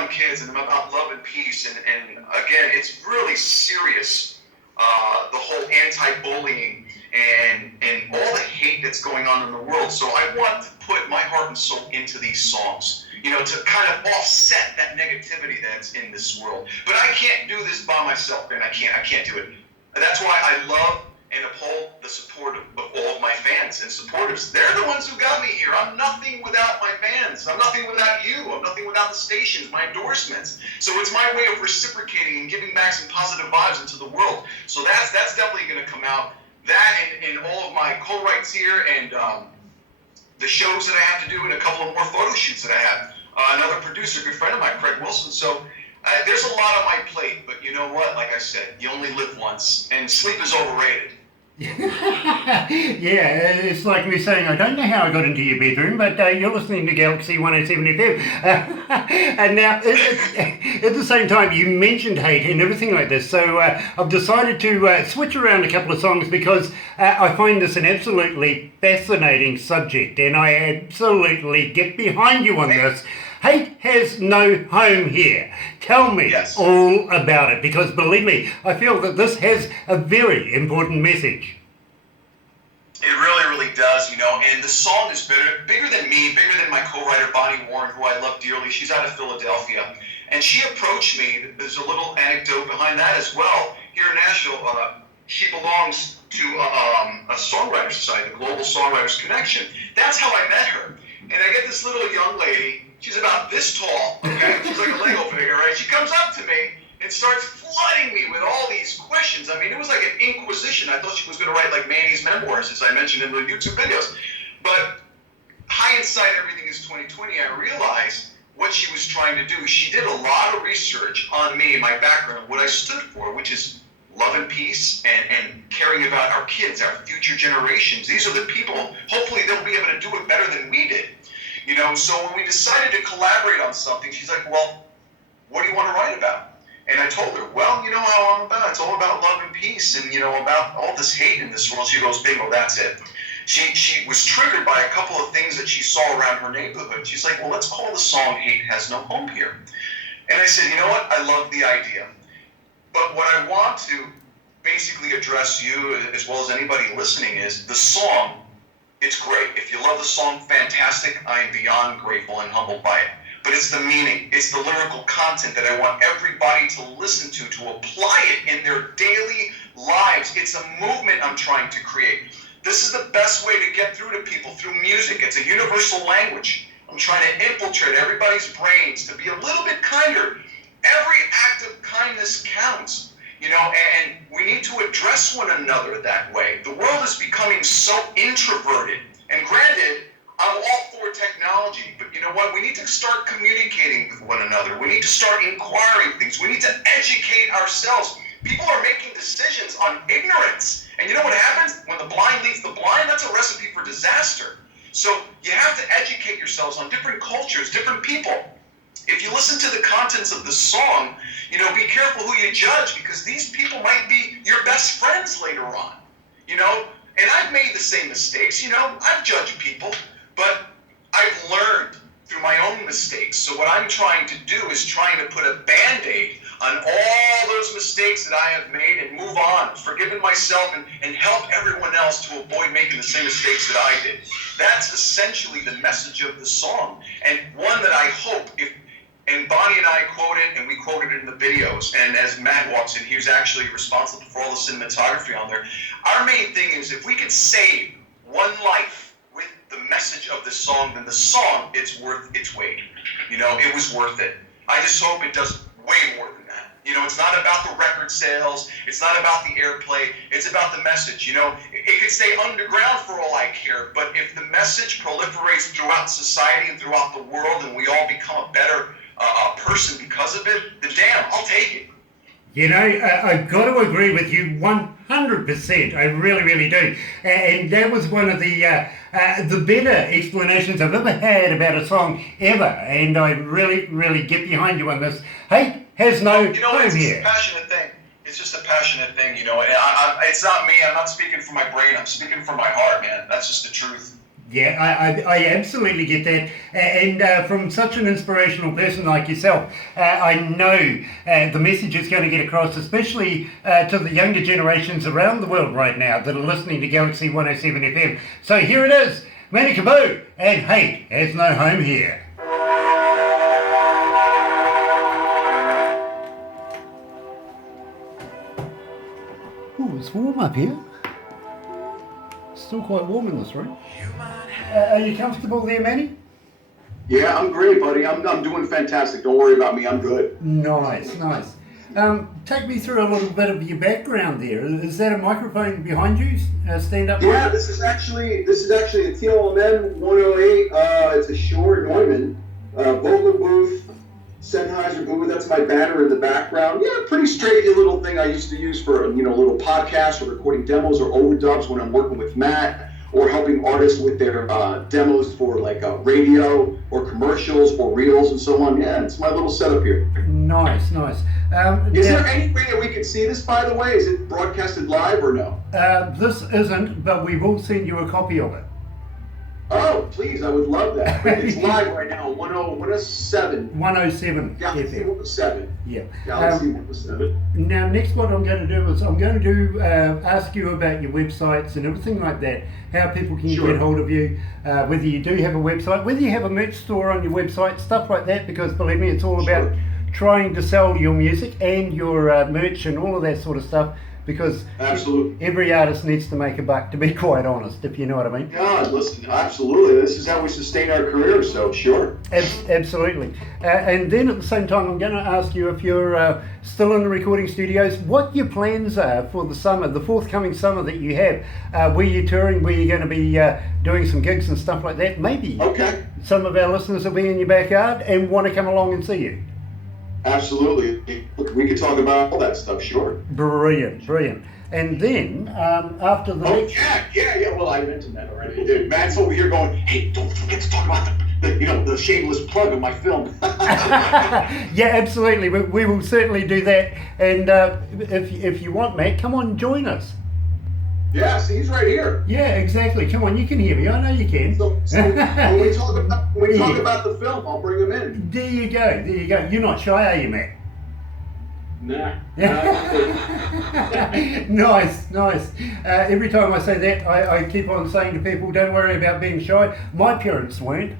young kids, and I'm about love and peace. And again, it's really serious. The whole anti-bullying and all the hate that's going on in the world. So I want to put my heart and soul into these songs, to kind of offset that negativity that's in this world. But I can't do this by myself, man. I can't do it. That's why I love and uphold the support of all of my fans and supporters. They're the ones who got me here. I'm nothing without my fans. I'm nothing without you. I'm nothing without the stations, my endorsements. So it's my way of reciprocating and giving back some positive vibes into the world. So that's definitely going to come out. That and all of my co-writes here and the shows that I have to do and a couple of more photo shoots that I have. Another producer, good friend of mine, Craig Wilson. So there's a lot on my plate, but you know what? Like I said, you only live once, and sleep is overrated. Yeah, it's like me saying, I don't know how I got into your bedroom, but you're listening to Galaxy107fm. And now, at the same time, you mentioned hate and everything like this, so I've decided to switch around a couple of songs because I find this an absolutely fascinating subject, and I absolutely get behind you on this. Hate has no home here. Tell me all about it, because believe me, I feel that this has a very important message. It really, really does, and the song is bigger than me, bigger than my co-writer, Bonnie Warren, who I love dearly. She's out of Philadelphia, and she approached me. There's a little anecdote behind that as well. Here in Nashville, she belongs to a songwriter society, the Global Songwriters Connection. That's how I met her. And I get this little young lady. She's about this tall, okay? She's like a Lego figure, right? She comes up to me and starts flooding me with all these questions. I mean, it was like an inquisition. I thought she was going to write like Manny's memoirs, as I mentioned in the YouTube videos. But hindsight, everything is 2020. I realized what she was trying to do. She did a lot of research on me and my background, what I stood for, which is love and peace and caring about our kids, our future generations. These are the people, hopefully they'll be able to do it better than we did. So when we decided to collaborate on something, she's like, well, what do you want to write about? And I told her, well, you know how I'm about. It's all about love and peace and, about all this hate in this world. She goes, bingo, that's it. She was triggered by a couple of things that she saw around her neighborhood. She's like, well, let's call the song Hate Has No Home Here. And I said, you know what? I love the idea. But what I want to basically address you, as well as anybody listening, is the song. It's great. If you love the song, fantastic. I am beyond grateful and humbled by it. But it's the meaning, it's the lyrical content that I want everybody to listen to apply it in their daily lives. It's a movement I'm trying to create. This is the best way to get through to people, through music. It's a universal language. I'm trying to infiltrate everybody's brains to be a little bit kinder. Every act of kindness counts. And we need to address one another that way. The world is becoming so introverted. And granted, I'm all for technology, but you know what? We need to start communicating with one another. We need to start inquiring things. We need to educate ourselves. People are making decisions on ignorance. And you know what happens? When the blind leads the blind, that's a recipe for disaster. So you have to educate yourselves on different cultures, different people. If you listen to the contents of the song, be careful who you judge, because these people might be your best friends later on, and I've made the same mistakes, I've judged people, but I've learned through my own mistakes. So what I'm trying to do is trying to put a Band-Aid on all those mistakes that I have made and move on, forgiving myself and help everyone else to avoid making the same mistakes that I did. That's essentially the message of the song, and one that I hope, and Bonnie and I quote it, and we quoted it in the videos, and as Matt walks in, he was actually responsible for all the cinematography on there. Our main thing is, if we could save one life with the message of the song, then the song, it's worth its weight. It was worth it. I just hope it does way more than that. It's not about the record sales. It's not about the airplay. It's about the message. It could stay underground for all I care, but if the message proliferates throughout society and throughout the world, and we all become a better person because of it, then damn, I'll take it. I've got to agree with you 100%. I really, really do. And that was one of the better explanations I've ever had about a song ever. And I really, really get behind you on this. Hate has no home here. It's a passionate thing. It's just a passionate thing, It's not me. I'm not speaking from my brain. I'm speaking from my heart, man. That's just the truth. Yeah, I absolutely get that. And from such an inspirational person like yourself, I know the message is going to get across, especially to the younger generations around the world right now that are listening to Galaxy 107 FM. So here it is, Manny Cabo, and hate has no home here. Oh, it's warm up here. Still quite warm in this room. Are you comfortable there, Manny? Yeah, I'm great, buddy. I'm doing fantastic. Don't worry about me. I'm good. Nice. Take me through a little bit of your background there. Is that a microphone behind you? Stand up. Yeah, this is actually a TLMN 108. It's a Shure Neumann vocal booth, Sennheiser booth. That's my banner in the background. Yeah, pretty straight little thing I used to use for little podcasts or recording demos or overdubs when I'm working with Matt, or helping artists with their demos for like radio or commercials or reels and so on. Yeah, it's my little setup here. Nice. Is there any way that we could see this, by the way? Is it broadcasted live or no? This isn't, but we will send you a copy of it. Oh, please, I would love that. It's live right now, 107. 107. Galaxy 107. Yeah. Galaxy 107. Now, next what I'm going to do is I'm going to ask you about your websites and everything like that, how people can Sure. get hold of you, whether you do have a website, whether you have a merch store on your website, stuff like that, because believe me, it's all about trying to sell your music and your merch and all of that sort of stuff, because Absolutely. every artist needs to make a buck, to be quite honest, if you know what I mean. Yeah, listen, absolutely. This is how we sustain our careers, so sure. Absolutely. And then at the same time, I'm going to ask you, if you're still in the recording studios, what your plans are for the summer, the forthcoming summer that you have. Where you're touring, where you're going to be doing some gigs and stuff like that. Maybe Okay. some of our listeners will be in your backyard and want to come along and see you. Absolutely. Look, we could talk about all that stuff, sure. Brilliant. And then after the next... Yeah. Well, I mentioned that already. Dude, Matt's over here going, hey, don't forget to talk about the shameless plug of my film. Yeah, absolutely. We will certainly do that. And if you want, Matt, come on, join us. Yeah, see, he's right here. Yeah, exactly. Come on, you can hear me. I know you can. So when we talk about the film, I'll bring him in. There you go. You're not shy, are you, Matt? Nah. Nice. Every time I say that, I keep on saying to people, don't worry about being shy. My parents weren't.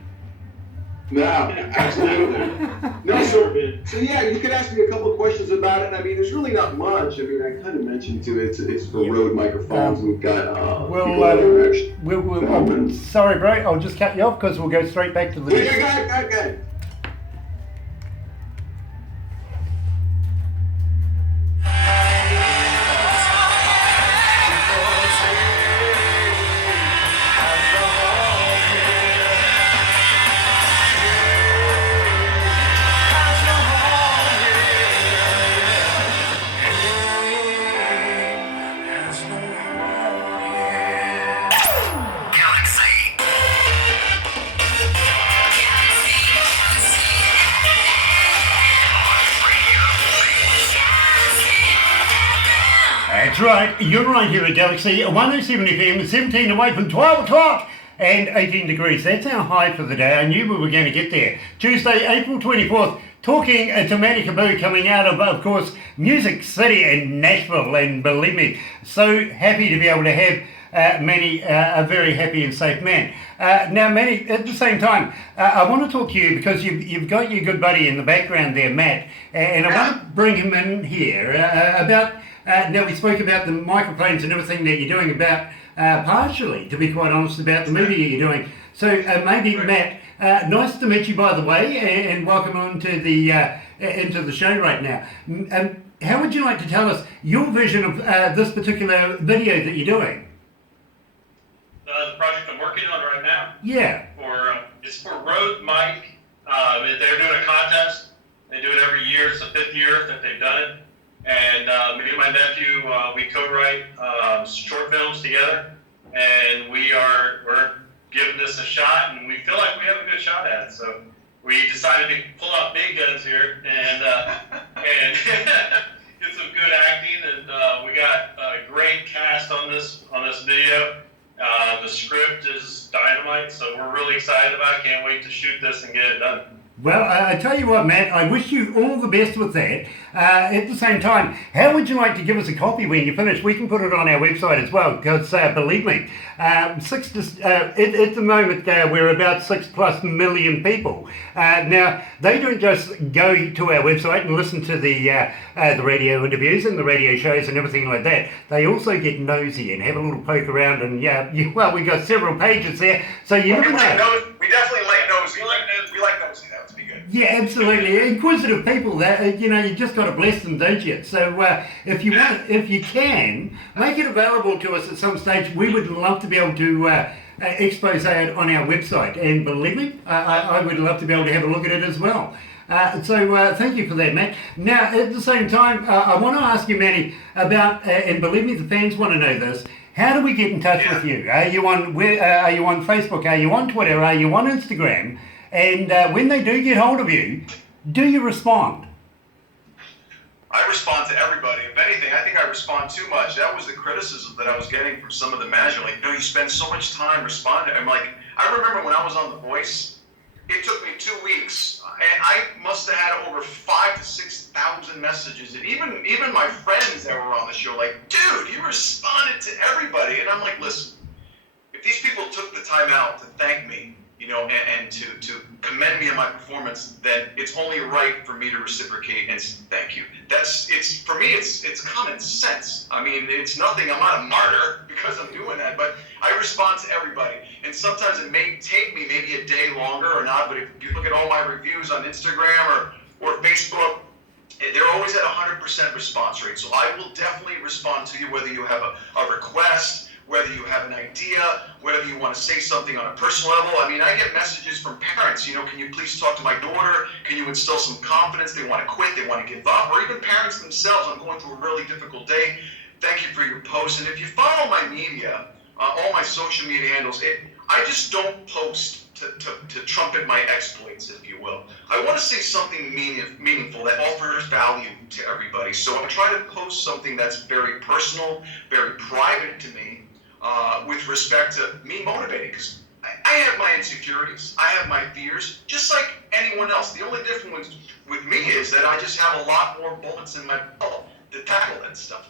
No, absolutely. No, so yeah, you could ask me a couple of questions about it. I mean, there's really not much. I mean, I kind of mentioned to it. It's for Rode microphones. We've got I'm sorry, bro. I'll just cut you off because we'll go straight back to the. Yeah, go. That's right, you're right here at Galaxy 107 FM, 17 away from 12 o'clock and 18 degrees. That's our high for the day. I knew we were going to get there. Tuesday, April 24th, talking to Manny Cabo, coming out of course, Music City in Nashville. And believe me, so happy to be able to have Manny, a very happy and safe man. Now, Manny, at the same time, I want to talk to you because you've got your good buddy in the background there, Matt, and I want to bring him in here about... now, we spoke about the microphones and everything that you're doing about, partially, to be quite honest, about the movie you're doing. So maybe, Matt, nice to meet you, by the way, and welcome on to into the show right now. How would you like to tell us your vision of this particular video that you're doing? The project I'm working on right now. Yeah. It's for Rode Mic. They're doing a contest. They do it every year. It's the 5th year that they've done it. And me and my nephew, we co-write short films together, and we're giving this a shot, and we feel like we have a good shot at it. So we decided to pull out big guns here and get some good acting, and we got a great cast on this video. The script is dynamite. Well, I tell you what, Matt, I wish you all the best with that. At the same time, how would you like to give us a copy when you finish? We can put it on our website as well, because believe me, at the moment we're about 6+ million people. Now, they don't just go to our website and listen to the radio interviews and the radio shows and everything like that. They also get nosy and have a little poke around, and well, we got several pages there, so you never know. We definitely like nosy. We like nosy. That would be good. Yeah, absolutely. Inquisitive people, that you just got to bless them, don't you? So if you can, make it available to us at some stage. We would love to be able to expose it on our website, and believe me, I would love to be able to have a look at it as well. So thank you for that, Matt. Now, at the same time, I want to ask you, Manny, about, and believe me, the fans want to know this. How do we get in touch with you? Are you on Facebook? Are you on Twitter? Are you on Instagram? And when they do get hold of you, do you respond? I respond to everybody. If anything, I think I respond too much. That was the criticism that I was getting from some of the managers. Like, you spend so much time responding. I'm like, I remember when I was on The Voice, it took me 2 weeks, and I must have had over 5,000 to 6,000 messages. And even my friends that were on the show, like, dude, you responded to everybody. And I'm like, listen, if these people took the time out to thank me, and to commend me on my performance, then it's only right for me to reciprocate and thank you. For me, it's common sense. I mean, it's nothing. I'm not a martyr because I'm doing that, but I respond to everybody. And sometimes it may take me maybe a day longer or not, but if you look at all my reviews on Instagram or Facebook, they're always at 100% response rate. So I will definitely respond to you, whether you have a request, whether you have an idea, whether you want to say something on a personal level. I mean, I get messages from parents, can you please talk to my daughter? Can you instill some confidence? They want to quit, they want to give up, or even parents themselves. I'm going through a really difficult day. Thank you for your post. And if you follow my media, all my social media handles, I just don't post to trumpet my exploits, if you will. I want to say something meaningful that offers value to everybody. So I'm trying to post something that's very personal, very private to me, with respect to me motivating, because I have my insecurities, I have my fears, just like anyone else. The only difference with me is that I just have a lot more bullets in my belt to tackle that stuff,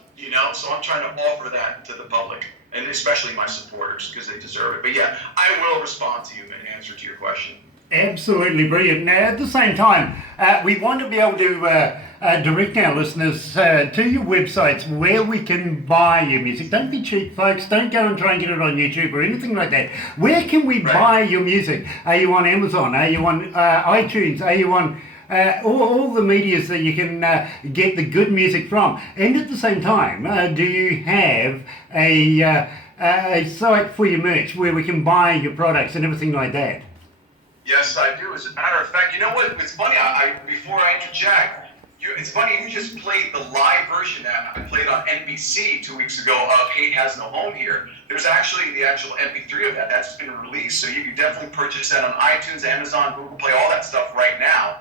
So I'm trying to offer that to the public, and especially my supporters, because they deserve it. But yeah, I will respond to you in answer to your question. Absolutely brilliant. Now, at the same time, we want to be able to direct our listeners to your websites where we can buy your music. Don't be cheap, folks. Don't go and try and get it on YouTube or anything like that. Where can we buy your music? Are you on Amazon? Are you on iTunes? Are you on all the medias that you can get the good music from? And at the same time, do you have a site for your merch where we can buy your products and everything like that? Yes, I do. As a matter of fact, you know what? It's funny. Before I interject, it's funny. You just played the live version that I played on NBC 2 weeks ago of "Hate Has No Home Here." There's actually the actual MP3 of that. That's been released, so you can definitely purchase that on iTunes, Amazon, Google Play, all that stuff right now.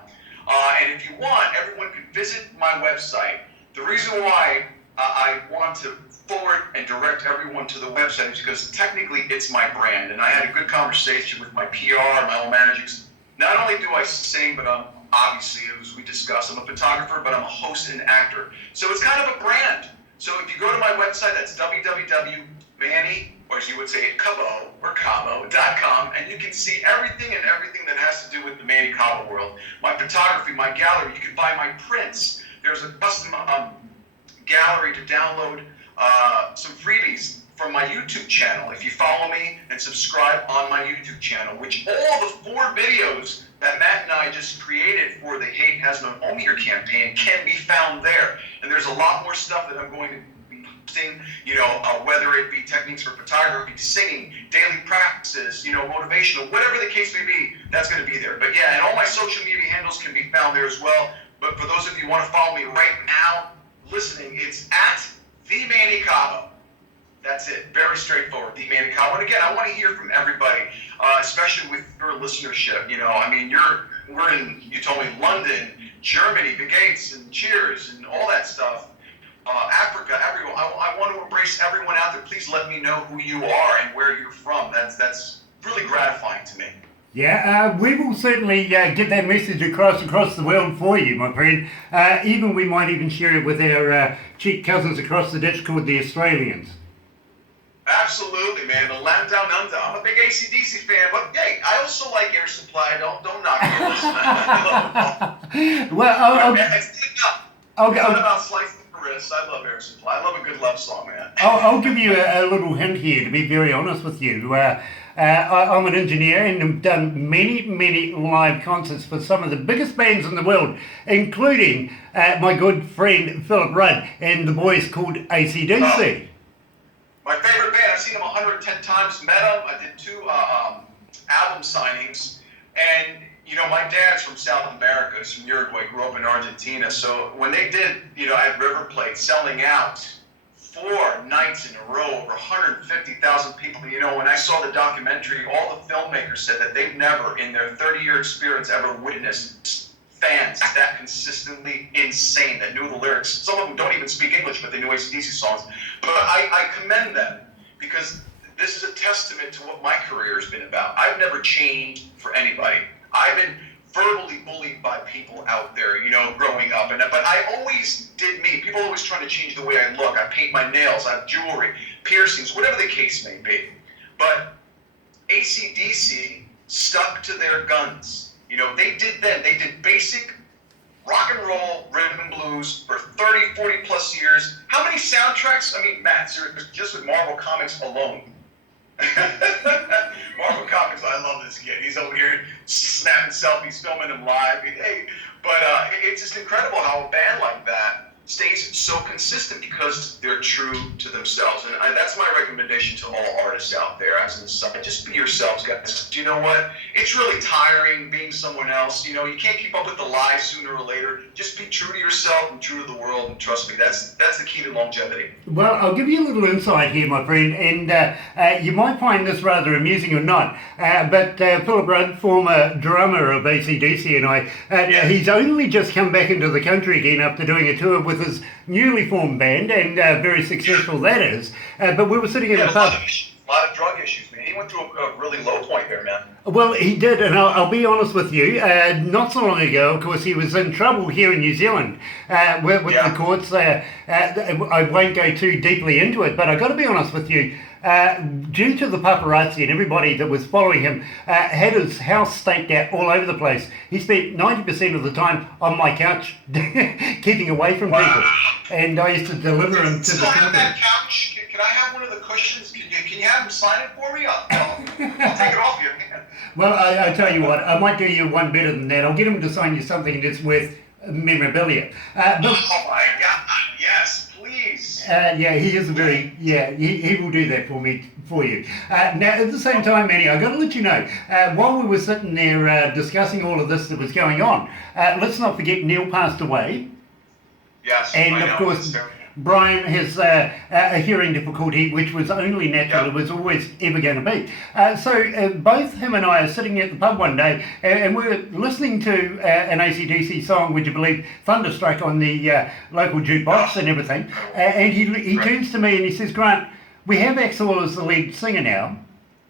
And if you want, everyone can visit my website. The reason why I want to forward and direct everyone to the website is because technically it's my brand, and I had a good conversation with my PR, my own managers. Not only do I sing, but obviously, as we discussed, I'm a photographer, but I'm a host and actor. So it's kind of a brand. So if you go to my website, that's www.Manny, or as you would say, Cabo.com, and you can see everything that has to do with the Manny Cabo world. My photography, my gallery, you can buy my prints. There's a custom gallery to download some freebies from my YouTube channel. If you follow me and subscribe on my YouTube channel, which all the 4 videos that Matt and I just created for the Hate Has No Home Here campaign can be found there. And there's a lot more stuff that I'm going to be posting, whether it be techniques for photography, singing, daily practices, motivational, whatever the case may be, that's going to be there. But yeah, and all my social media handles can be found there as well. But for those of you who want to follow me right now, listening, it's at the Manny Cabo. That's it. Very straightforward. The Manny Cabo. And again, I want to hear from everybody, especially with your listenership. We're in, you told me, London, Germany, Big Eights and Cheers and all that stuff. Africa, everyone. I want to embrace everyone out there. Please let me know who you are and where you're from. That's really gratifying to me. Yeah, we will certainly get that message across the world for you, my friend. Even we might even share it with our cheek cousins across the ditch called the Australians. Absolutely, man. The land down under. I'm a big AC/DC fan, but hey, I also like Air Supply. Don't knock me. Listen, I love them all. Well, it's not about slicing the wrist. I love Air Supply. I love a good love song, man. I'll give you a little hint here, to be very honest with you. I'm an engineer and have done many live concerts for some of the biggest bands in the world, including my good friend Philip Rudd and the boys called AC/DC. My favorite band. I've seen them 110 times. Met them. I did 2 album signings, and my dad's from South America. He's from Uruguay. Grew up in Argentina. So when they did, at River Plate, selling out 4 nights in a row, over 150,000 people. When I saw the documentary, all the filmmakers said that they've never, in their 30-year experience, ever witnessed fans that consistently insane, that knew the lyrics. Some of them don't even speak English, but they knew AC/DC songs. But I commend them, because this is a testament to what my career has been about. I've never changed for anybody. I've been verbally bullied by people out there, growing up. But I always did me. People always trying to change the way I look. I paint my nails. I have jewelry, piercings, whatever the case may be. But AC/DC stuck to their guns. They did basic rock and roll, rhythm and blues for 30, 40 plus years. How many soundtracks? I mean, Matt, just with Marvel Comics alone. Marvel Comics, I love this kid. He's over here snapping selfies, filming them live. It's just incredible how a band like that stays so consistent, because they're true to themselves. And that's my recommendation to all artists out there, as an aside. Just be yourselves, guys. Do you know what? It's really tiring being someone else. You can't keep up with the lies sooner or later. Just be true to yourself and true to the world, and trust me, that's the key to longevity. Well, I'll give you a little insight here, my friend, and you might find this rather amusing or not, but Philip Rudd, former drummer of AC/DC, and I, he's only just come back into the country again after doing a tour with his newly formed band, and very successful that is. But we were sitting in the pub. A lot of drug issues, man. He went through a really low point there, man. Well, he did, and I'll be honest with you. Not so long ago, of course, he was in trouble here in New Zealand with the courts. I won't go too deeply into it, but I've got to be honest with you. Due to the paparazzi and everybody that was following him, had his house staked out all over the place. He spent 90% of the time on my couch, keeping away from people. And I used to deliver him to the company. That couch? Can I have one of the cushions? Can you have him sign it for me? I'll take it off you, man. Well, I tell you what, I might do you one better than that. I'll get him to sign you something that's worth memorabilia. Oh my God! Yes, please. He is he will do that for you. Now, at the same time, Manny, I've got to let you know, while we were sitting there discussing all of this that was going on, let's not forget Neil passed away. Yes, and of course, Brian has a hearing difficulty, which was only natural. It was always ever going to be. So both him and I are sitting at the pub one day, and we were listening to an AC/DC song, would you believe, Thunderstruck on the local jukebox and everything. And he turns to me and he says, Grant, we have Axel as the lead singer now.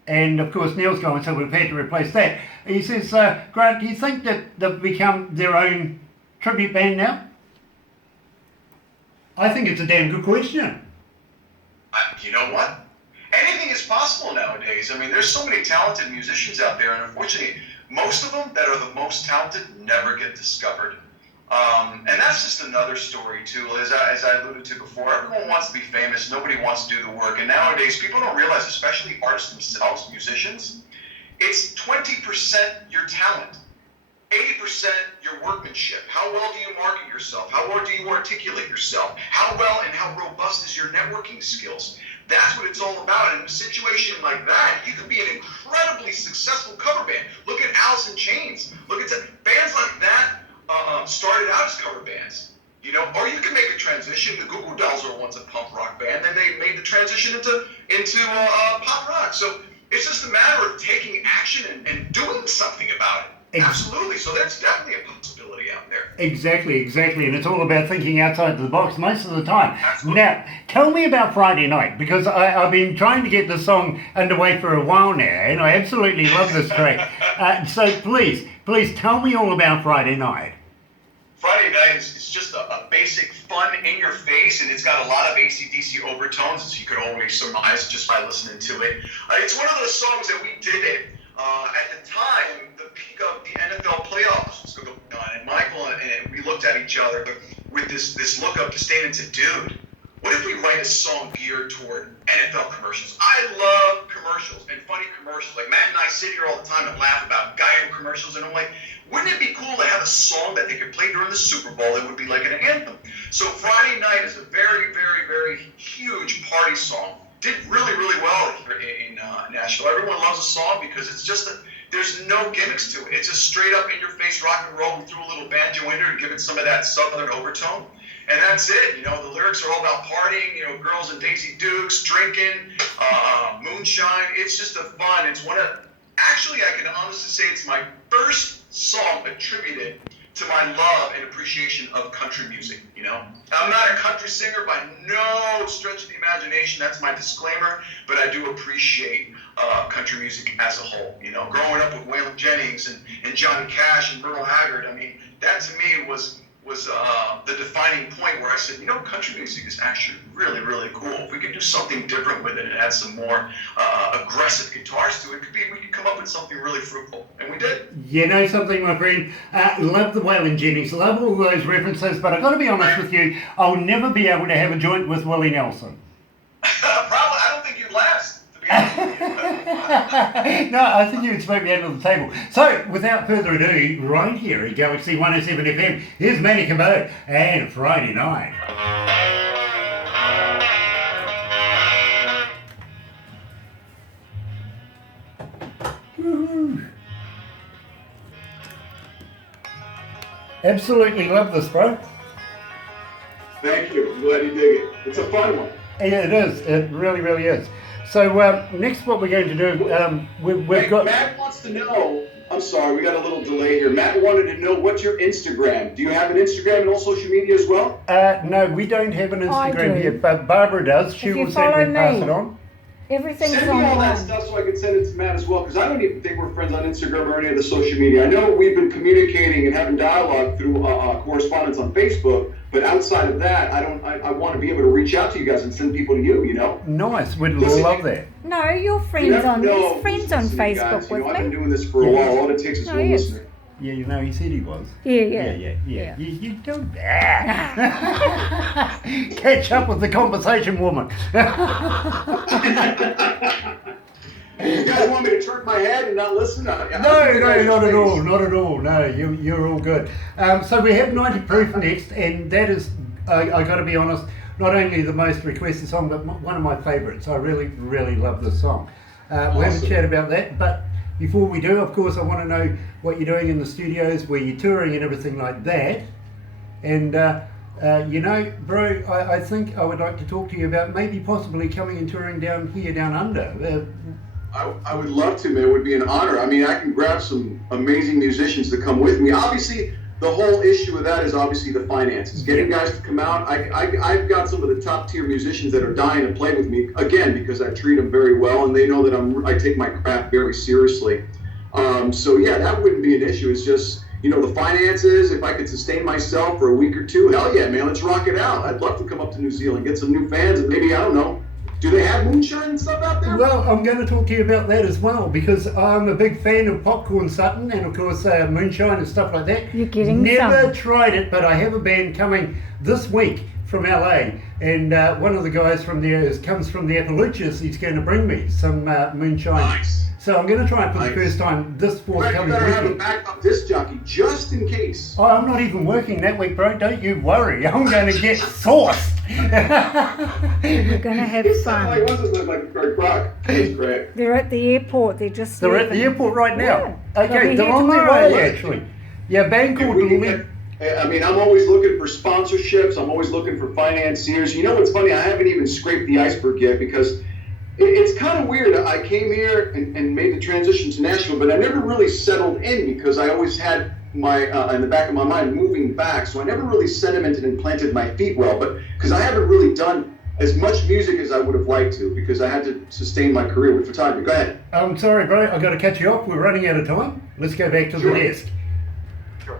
And of course, Neil's gone, so we've had to replace that. And he says, Grant, do you think that they've become their own tribute band now? I think it's a damn good question. You know what? Anything is possible nowadays. I mean, there's so many talented musicians out there, and unfortunately, most of them that are the most talented never get discovered. And that's just another story, too. As I alluded to before, everyone wants to be famous. Nobody wants to do the work. And nowadays, people don't realize, especially artists themselves, musicians, it's 20% your talent. 80% your workmanship. How well do you market yourself? How well do you articulate yourself? How well and how robust is your networking skills? That's what it's all about. In a situation like that, you could be an incredibly successful cover band. Look at Alice in Chains. Look at bands like that started out as cover bands. Or you can make a transition. The Goo Goo Dolls were once a punk rock band, and they made the transition into pop rock. So it's just a matter of taking action and doing something about it. Absolutely. So that's definitely a possibility out there. Exactly. And it's all about thinking outside the box most of the time. Absolutely. Now, tell me about Friday Night, because I've been trying to get this song underway for a while now, and I absolutely love this track. So please tell me all about Friday night. Friday night is just a basic fun in your face, and it's got a lot of AC/DC overtones, as you could always surmise just by listening to it. It's one of those songs that we did it at the time, the peak of the NFL playoffs was going on, and Michael and we looked at each other with this look up to Stan and said, dude, what if we write a song geared toward NFL commercials? I love commercials and funny commercials. Like Matt and I sit here all the time and laugh about Gaia commercials, and I'm like, wouldn't it be cool to have a song that they could play during the Super Bowl that would be like an anthem? So Friday Night is a very, very, very huge party song. Did really, really well here in Nashville. Everyone loves the song because it's just there's no gimmicks to it. It's just straight up in your face rock and roll. We threw a little banjo in there to give it some of that southern overtone. And that's it. You know, the lyrics are all about partying, you know, girls and Daisy Dukes, drinking, moonshine. It's just a fun. It's one of, actually, I can honestly say it's my first song attributed to my love and appreciation of country music, you know. I'm not a country singer by no stretch of the imagination. That's my disclaimer. But I do appreciate country music as a whole. You know, growing up with Waylon Jennings and Johnny Cash and Merle Haggard, I mean, that to me was the defining point where I said, you know, country music is actually really, really cool. If we could do something different with it and add some more aggressive guitars to it, we could come up with something really fruitful. And we did. You know something, my friend? Love the Waylon Jennings, love all those references, but I've got to be honest with you, I'll never be able to have a joint with Willie Nelson. Probably, I don't think you'd last, to be honest with you. No, I think you would smoke me under the table. So, without further ado, right here at Galaxy 107 FM, here's Manny Cabo and Friday Night. Woo-hoo. Absolutely love this, bro. Thank you. I'm glad you dig it. It's a fun one. Yeah, it is. It really, really is. So next, what we're going to do, we've got. Matt wants to know. I'm sorry, we got a little delay here. Matt wanted to know, what's your Instagram? Do you have an Instagram and all social media as well? No, we don't have an I Instagram do. yet, but Barbara does. She If you will certainly follow pass me. it on. Everything's Send me all that online. stuff so I can send it to Matt as well, because I don't even think we're friends on Instagram or any of the social media. I know we've been communicating and having dialogue through correspondence on Facebook, but outside of that, I want to be able to reach out to you guys and send people to you, you know? Nice, we'd Listen, love that. No, you're You friends never on. know He's friends who's on listening, Facebook guys. You know, with I've been me. doing this for a while. All it takes is No, one yes. listener. Yeah, you know, he said he was. Yeah. You don't. Catch up with the conversation, woman. You guys want me to turn my head and not listen? No, not at all, not at all. No, you're all good. So we have 90 Proof next, and that is, I got to be honest, not only the most requested song, but one of my favourites. I really, really love this song. We'll have a chat about that, but before we do, of course, I want to know what you're doing in the studios, where you're touring and everything like that. And, you know, bro, I think I would like to talk to you about maybe possibly coming and touring down here, down under. I would love to, man. It would be an honor. I mean, I can grab some amazing musicians to come with me. Obviously, the whole issue with that is obviously the finances. Getting guys to come out. I've got some of the top tier musicians that are dying to play with me, again, because I treat them very well, and they know that I take my craft very seriously. So yeah, that wouldn't be an issue. It's just, you know, the finances. If I could sustain myself for a week or two, hell yeah, man, let's rock it out. I'd love to come up to New Zealand, get some new fans, and maybe, I don't know, do they have moonshine and stuff out there? Well, I'm going to talk to you about that as well, because I'm a big fan of Popcorn Sutton and, of course, moonshine and stuff like that. You're getting Never some. tried it, but I have a band coming this week from LA, and one of the guys from there comes from the Appalachians. He's going to bring me some moonshine. Nice. So I'm going to try it for Nice. the first time this Right, you forthcoming better have a weekend. backup disc jockey just in case. Oh, I'm not even working that week, bro. Don't you worry. I'm going to get sauced. We're gonna have You sound like, fun. what's his name, like Greg Rock. That's great. They're at the airport. They're just. They're at the leaving. airport right now. Yeah. Okay, They'll be they're here on their tomorrow. way, actually. Yeah, a band If called we can Limp. get- I mean, I'm always looking for sponsorships. I'm always looking for financiers. You know what's funny? I haven't even scraped the iceberg yet, because it's kind of weird. I came here and made the transition to Nashville, but I never really settled in, because I always had my in the back of my mind moving back, so I never really sedimented and planted my feet well. But because I haven't really done as much music as I would have liked to, because I had to sustain my career with photography. Go ahead. I'm sorry, bro. I got to cut you off. We're running out of time. Let's go back to the Sure. desk. Sure.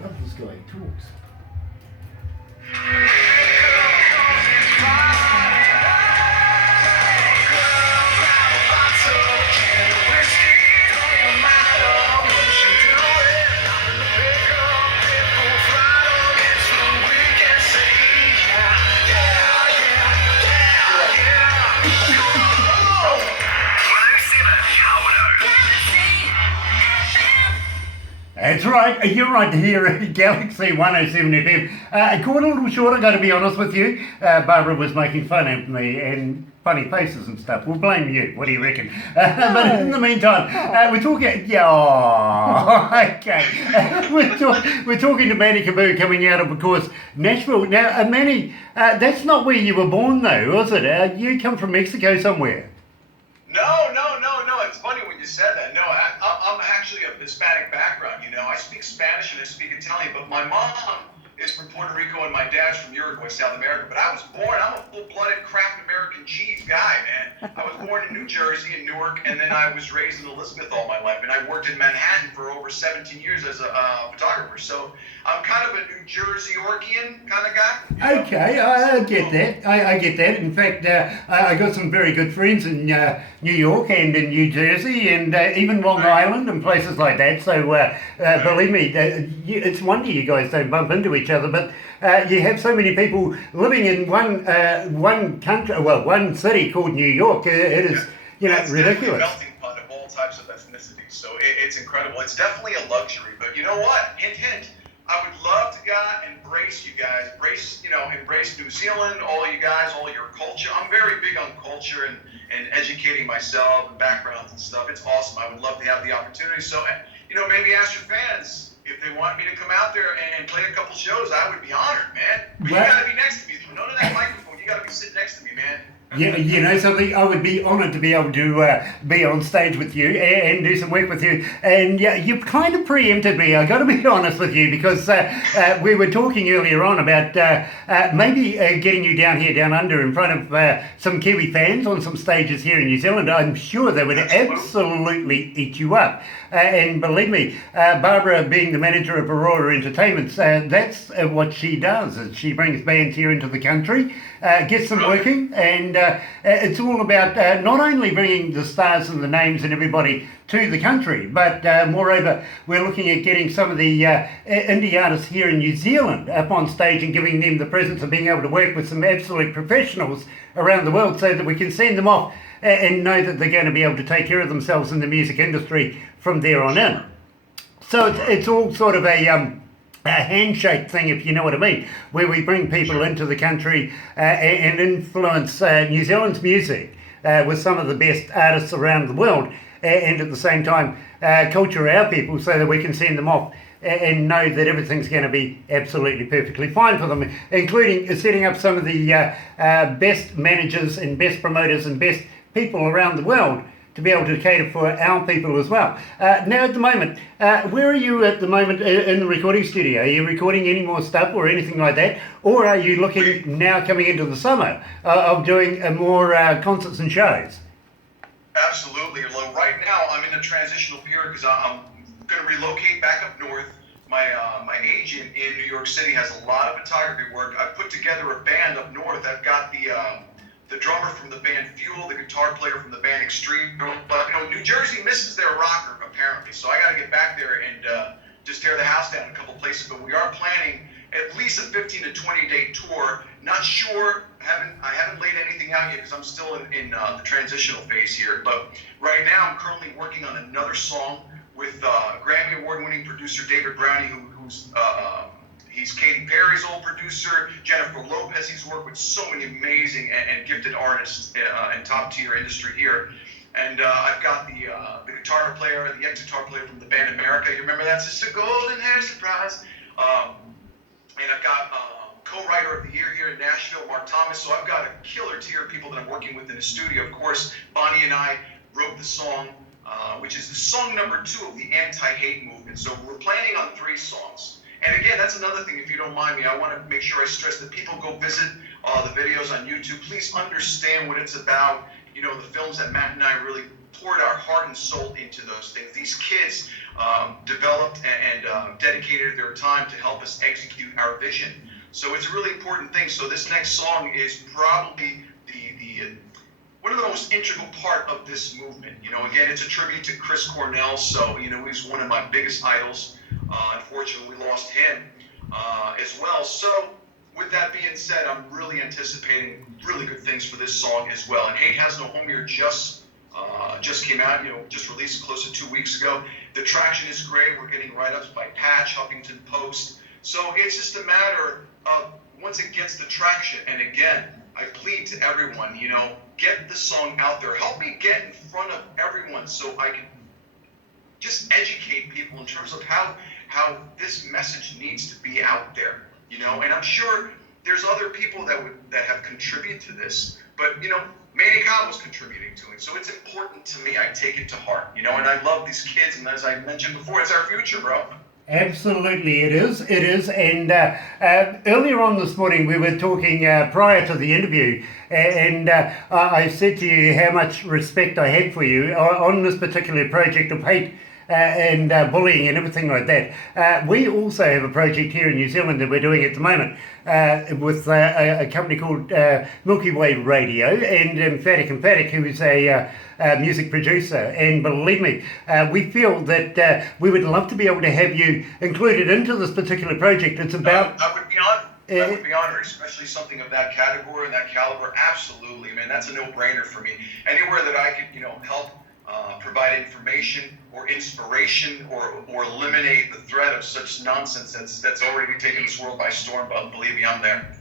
Love this guy, he talks. That's right, you're right here at Galaxy 107 FM. I caught a little short, I got to be honest with you. Barbara was making fun of me and funny faces and stuff. We'll blame you, what do you reckon? But in the meantime, we're talking, okay. We're talking to Manny Cabo coming out of course, Nashville. Now, Manny, that's not where you were born though, was it? You come from Mexico somewhere. No. It's funny when you said that. No, I'm actually of Hispanic background. You know, I speak Spanish and I speak Italian, but my mom is from Puerto Rico and my dad's from Uruguay, South America. But I was born, I'm a full-blooded Kraft American cheese guy, man. I was born in New Jersey, in Newark, and then I was raised in Elizabeth all my life. And I worked in Manhattan for over 17 years as a photographer. So I'm kind of a New Jersey Yorkian kind of guy. You know? Okay, I get that. I get that. In fact, I got some very good friends in New York and in New Jersey and even Long Island and places like that. So believe me, it's a wonder you guys don't bump into each other. But you have so many people living in one country, well, one city called New York. It is, It's definitely a ridiculous. melting pot of all types of ethnicities. So it's incredible. It's definitely a luxury. But you know what? Hint, hint. I would love to embrace you guys, embrace New Zealand, all you guys, all your culture. I'm very big on culture and educating myself and backgrounds and stuff. It's awesome. I would love to have the opportunity. So, maybe ask your fans if they want me to come out there and play a couple shows. I would be honored, man. But you got to be next to me. None of that microphone. You got to be sitting next to me, man. Yeah, you know something, I would be honoured to be able to be on stage with you and do some work with you. And you've kind of preempted me, I got to be honest with you, because we were talking earlier on about maybe getting you down under in front of some Kiwi fans on some stages here in New Zealand. I'm sure they would absolutely eat you up. And believe me, Barbara, being the manager of Aurora Entertainments, that's what she does. Is she brings bands here into the country, gets them working, and it's all about not only bringing the stars and the names and everybody to the country, but moreover, we're looking at getting some of the indie artists here in New Zealand up on stage and giving them the presence of being able to work with some absolute professionals around the world so that we can send them off and know that they're going to be able to take care of themselves in the music industry from there on in. So it's all sort of a handshake thing, if you know what I mean, where we bring people into the country and influence New Zealand's music with some of the best artists around the world, and at the same time culture our people so that we can send them off and know that everything's going to be absolutely perfectly fine for them, including setting up some of the best managers and best promoters and best people around the world to be able to cater for our people as well. Now at the moment, where are you at the moment in the recording studio? Are you recording any more stuff or anything like that? Or are you looking now coming into the summer of doing more concerts and shows? Absolutely. Well, right now I'm in a transitional period because I'm going to relocate back up north. My agent in New York City has a lot of photography work. I've put together a band up north. I've got the drummer from the band Fuel, the guitar player from the band Extreme. But New Jersey misses their rocker apparently, so I got to get back there and just tear the house down in a couple places. But we are planning at least a 15 to 20 day tour. Not sure. I haven't laid anything out yet because I'm still in the transitional phase here. But right now I'm currently working on another song with Grammy Award-winning producer David Brownie, who's he's Katy Perry's old producer, Jennifer Lopez. He's worked with so many amazing and gifted artists and top-tier industry here. And I've got the guitar player, the ex-guitar player from the band America. You remember that? It's just a golden hair surprise. And I've got co-writer of the year here in Nashville, Mark Thomas. So I've got a killer tier of people that I'm working with in the studio. Of course, Bonnie and I wrote the song, which is the song number 2 of the anti-hate movement. So we're planning on 3 songs. And again, that's another thing, if you don't mind me, I want to make sure I stress that people go visit the videos on YouTube. Please understand what it's about. The films that Matt and I really poured our heart and soul into those things. These kids developed and dedicated their time to help us execute our vision. So it's a really important thing. So this next song is probably the one of the most integral part of this movement. You know, again, it's a tribute to Chris Cornell. So, you know, he's one of my biggest idols. Unfortunately, we lost him as well. So with that being said, I'm really anticipating really good things for this song as well. And Hate Has No Home here just came out, you know, just released close to 2 weeks ago. The traction is great. We're getting write-ups by Patch, Huffington Post. So it's just a matter of once it gets the traction. And again, I plead to everyone, you know, get the song out there. Help me get in front of everyone so I can just educate people in terms of how this message needs to be out there, you know. And I'm sure there's other people that have contributed to this, but you know, Manny Cabo was contributing to it, so it's important to me. I take it to heart, you know, and I love these kids, and as I mentioned before, it's our future, bro. Absolutely, it is. It is. And earlier on this morning, we were talking prior to the interview, and I said to you how much respect I had for you on this particular project of hate and bullying and everything like that. We also have a project here in New Zealand that we're doing at the moment with a company called Milky Way Radio and Emphatic, who is a music producer. And believe me, we feel that we would love to be able to have you included into this particular project. It's about... I would be honored. I would be honored, especially something of that category and that caliber. Absolutely, man. That's a no-brainer for me. Anywhere that I could, you know, help provide information or inspiration or eliminate the threat of such nonsense that's already taken this world by storm, but believe me, I'm there.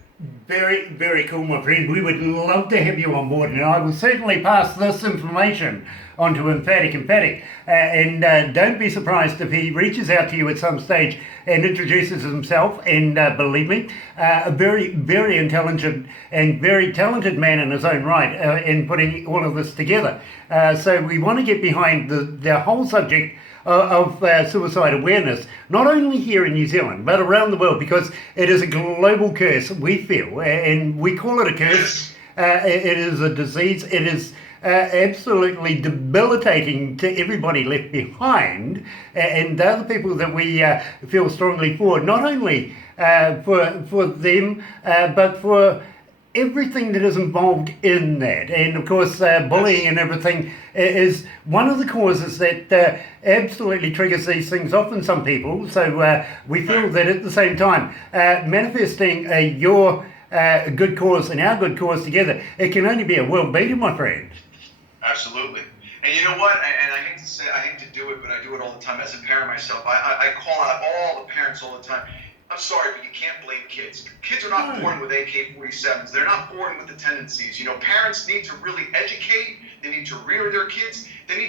Very, very cool, my friend. We would love to have you on board, and I will certainly pass this information on to Emphatic. And don't be surprised if he reaches out to you at some stage and introduces himself. And believe me, a very, very intelligent and very talented man in his own right in putting all of this together. So we want to get behind the whole subject of suicide awareness, not only here in New Zealand, but around the world, because it is a global curse, we feel, and we call it a curse. It is a disease. It is absolutely debilitating to everybody left behind, and they're the people that we feel strongly for, not only for them, but for everything that is involved in that. And of course, bullying and everything is one of the causes that absolutely triggers these things off in some people. So we feel that at the same time, manifesting your good cause and our good cause together, it can only be a world beater, my friend. Absolutely. And you know what? And I hate to do it, but I do it all the time as a parent myself. I call out all the parents all the time. I'm sorry, but you can't blame kids. Kids are not born with AK-47s. They're not born with the tendencies. You know, parents need to really educate. They need to rear their kids. They need